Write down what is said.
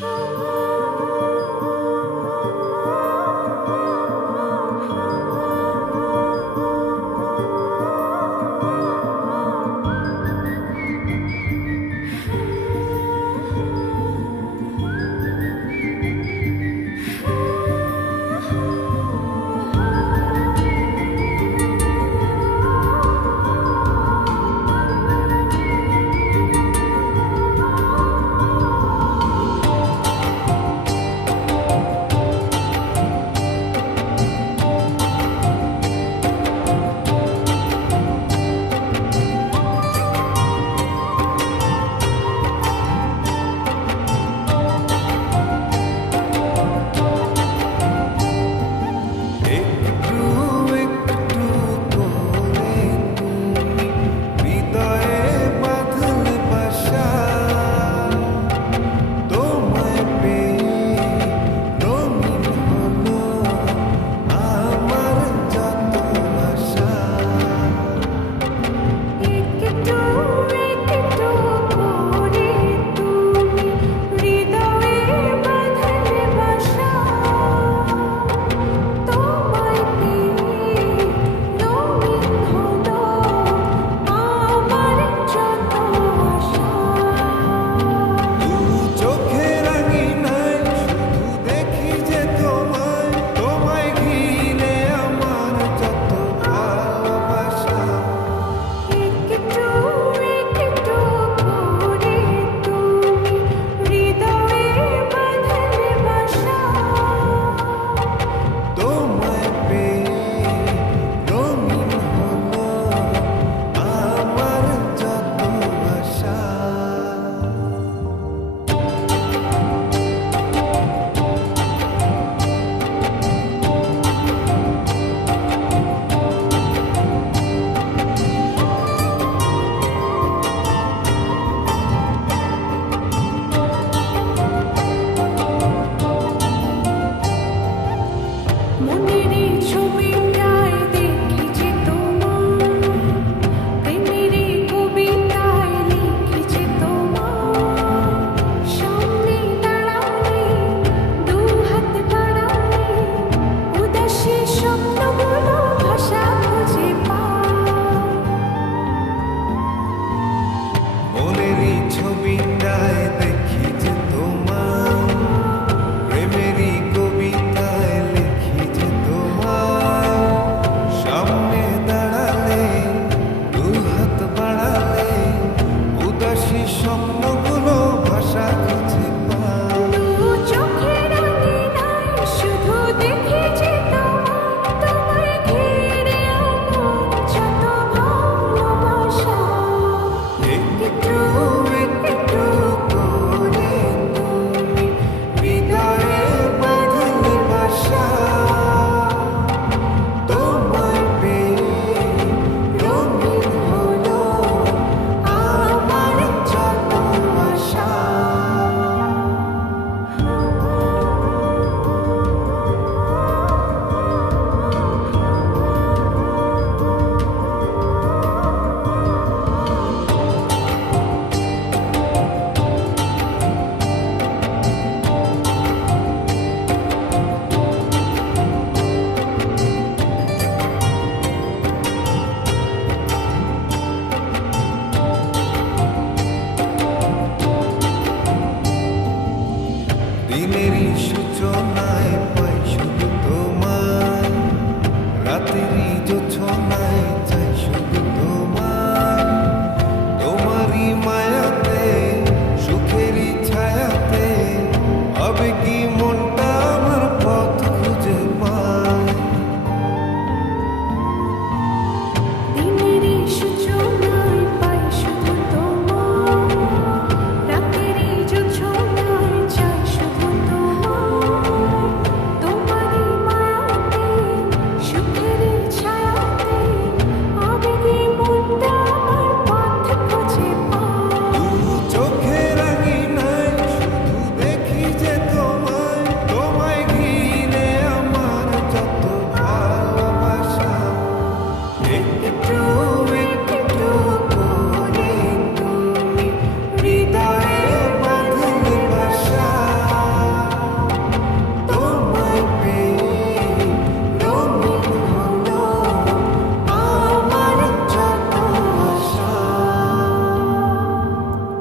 好。